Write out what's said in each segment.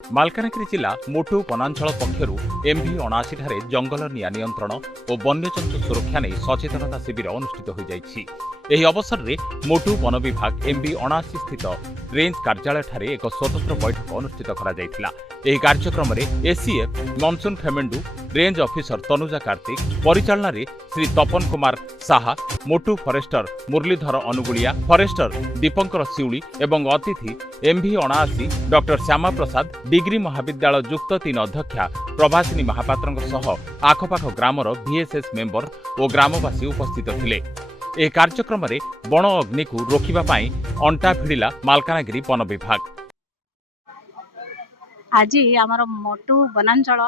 ମାଲକାନଗିରି ଜିଲ୍ଲା ମୋଟୁ ବନାଞ୍ଚଳ ପକ୍ଷରୁ MV-79 ଠାରେ ଜଙ୍ଗଲ ନିଆଁ ନିୟନ୍ତ୍ରଣ ଓ ବନ୍ୟଜନ୍ତୁ ସୁରକ୍ଷା ନେଇ ସଚେତନତା ଶିବିର ଅନୁଷ୍ଠିତ ହୋଇଯାଇଛି। ଏହି ଅବସରରେ ମୋଟୁ ବନ ବିଭାଗ MV-79 ସ୍ଥିତ ରେଞ୍ଜ କାର୍ଯ୍ୟାଳୟଠାରେ ଏକ ସ୍ୱତନ୍ତ୍ର ବୈଠକ ଅନୁଷ୍ଠିତ କରାଯାଇଥିଲା। ଏହି କାର୍ଯ୍ୟକ୍ରମରେ ACF Mansun Khemendu, range officer Tanuja Kartik, ପରିଚାଳନାରେ ଶ୍ରୀ ତପନ କୁମାର ସାହା, ମୋଟୁ ଫରେଷ୍ଟର ମୁରଲୀଧର ଅନୁଗୁଳିଆ, ଫରେଷ୍ଟର ଦୀପଙ୍କର ଶିଉଳି ଏବଂ ଅତିଥି MV-79 doctor Shyama Prasad, degree महाविद्यालय जुक्त 3 अध्यक्षा प्रभासिनी महापात्रଙ୍କ सह आखपाख ग्रामर VSS मेंबर और ग्रामवासी उपस्थित थिले। ए कार्यक्रम रे बण अग्नि को रोकिबा पाई अंटा भिड़िला मालकानगिरी वन विभाग। आज आमर मोटू वनांचल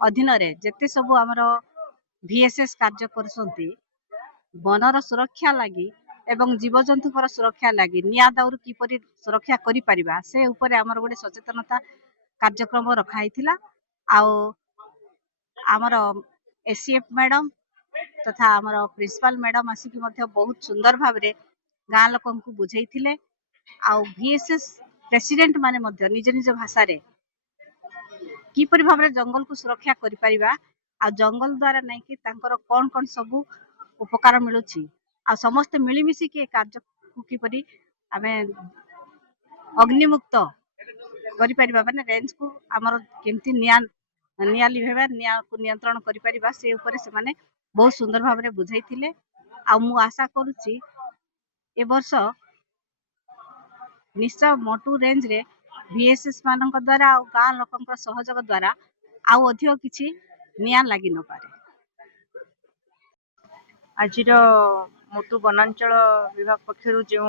अधीन रे जेते सब आमर VSS कार्य करसंती वनर सुरक्षा लगी एवं जीवजंतुकर सुरक्षा लगी निया दाउर किपरि सुरक्षा करि परिबा से ऊपर आमर गोटे सचेतनता कार्यक्रम रखाइथिला। आमर ACF मैडम तथा आमर प्रिंसिपल मैडम आसिक बहुत सुंदर भाव रे गाँ लोकन को बुझाइथिले। VSS प्रेसिडेंट माने मध्य निज निज भाषा रे किपरि भाव रे जंगल को सुरक्षा करि परिबा आ जंगल द्वारा नै कि तांकर कोन कोन सब उपकार मिलुछि आ समस्त मिलीमिशी के कार्य को किपरि आमे अग्निमुक्त करि परिबा माने रेंज को हमर केमती निया लिभेबा निया को नियंत्रण करि परिबा से ऊपर से माने बहुत सुंदर भाव रे बुझाइथिले। आ मु आशा करूछि ए वर्ष निश्चय मोटू रेंज रे VSS मानक द्वारा आ गाँ लोकन सहयोग द्वारा आउ अधिक किछि निया लागि न पारे। आज मोटू वनांचल विभाग पक्षर जो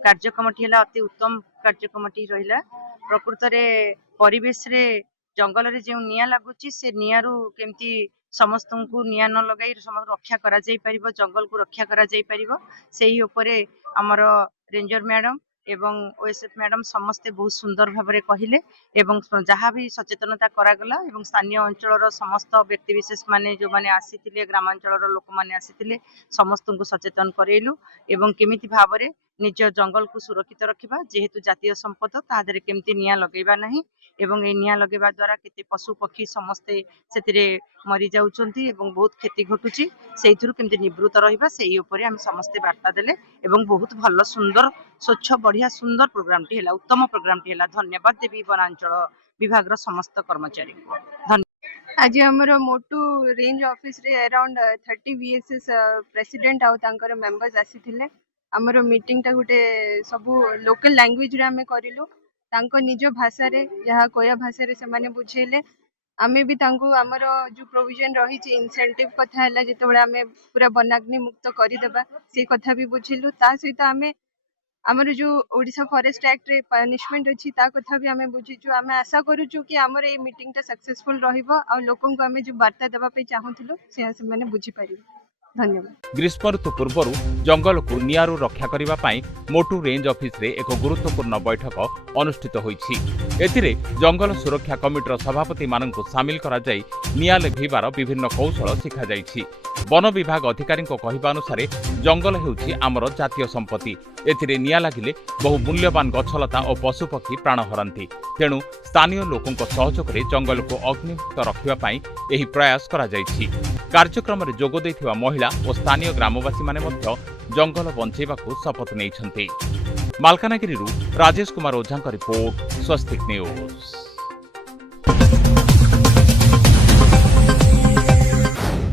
कार्यक्रमटी है अति उत्तम कार्यक्रमटी रहा। प्रकृत में परिवेश रे जंगल रे जो निया लगुच से नियारू केमती समस्त को निया न लगाई समस्त रक्षा करा जाई परिबो, जंगल को रक्षा करा जाई परिबो सेही उपरे हमर रेंजर मैडम एवं OSF मैडम समस्ते बहुत सुंदर भाव में कहले एवं जहाँ भी सचेतनता करागला एवं स्थानीय अंचल समस्त व्यक्ति विशेष माने जो माने आसीथिले ग्रामांचल लोक माने आसीथिले समस्त को सचेतन करेलु एवं केमिति भाव में निज जंगल को सुरक्षित रखिबा जेहेतु जातीय संपद तादरे केमिति निया लगेबा नहीं एवं ए निया लगेबा द्वारा केते पशु पक्षी समस्ते सेतिरे मरी जाउचंती एवं बहुत क्षति घटुची सेइथुरु केमिति निवृत्त रहिबा सेही उपरे हम समस्ते वार्ता देले एवं बहुत भल सुंदर स्वच्छ बढ़िया सुंदर प्रोग्राम टी हैला, उत्तम प्रोग्राम टी हैला। धन्यवाद देवी वनांचल विभाग रो समस्त कर्मचारी को धन्यवाद। आज हमर मोटू रेंज ऑफिस रे अराउंड 30 VSS प्रेसिडेंट आउ तांकर मेंबर्स आसीथिले। हमर मीटिंग टा गुटे सब लोकल लैंग्वेज रे हमें करिलु तांको निज भाषा रे जहा कोया भाषा रे से माने बुझेले आमे भी तांको हमर जो प्रोविजन रही छि इंसेंटिव कथा हैला जेतबेला हमें पूरा वनाग्नि मुक्त करि देबा से कथा भी बुझिलु। ता सहित हमें आमर जो ओडिशा फॉरेस्ट एक्ट रे पनिशमेंट अछि ता कथा भी हमें बुझिछु। हमें आशा करूछु कि हमर ए मीटिंग ता सक्सेसफुल रहिबो आ लोकन को हमें जो वार्ता देबा पे चाहूथिलु से से माने बुझि परिबो। धन्यवाद। ग्रीष्म ऋतु पूर्व जंगल को नियारू रक्षा करने पाई मोटू रेंज ऑफिस रे एक गुरुत्वपूर्ण बैठक अनुष्ठित होईछि। एथिरे जंगल सुरक्षा कमिटीर सभापति माननकु शामिल करा जाई निया लेभिबार विभिन्न कौशल शिखा जाईछि। वन विभाग अधिकारी कहवा अनुसार जंगल हेउछि आमर जातीय संपत्ति। एथिरे निया लागिले बहु मूल्यवान गछलता और पशुपक्षी प्राण हरंती। तेणु स्थानीय लोकों सहयोग रे जंगल को अग्निमुक्त रखिबा पाई एही प्रयास करा जाईछि। कार्यक्रम रे जोग दैथिबा महिला और स्थानीय ग्रामवासी माने मध्य जंगल बंचेबाकू शपथ नेइछन्ति। मालकानगिरी राजेश कुमार ओझा रिपोर्ट, स्वस्तिक न्यूज।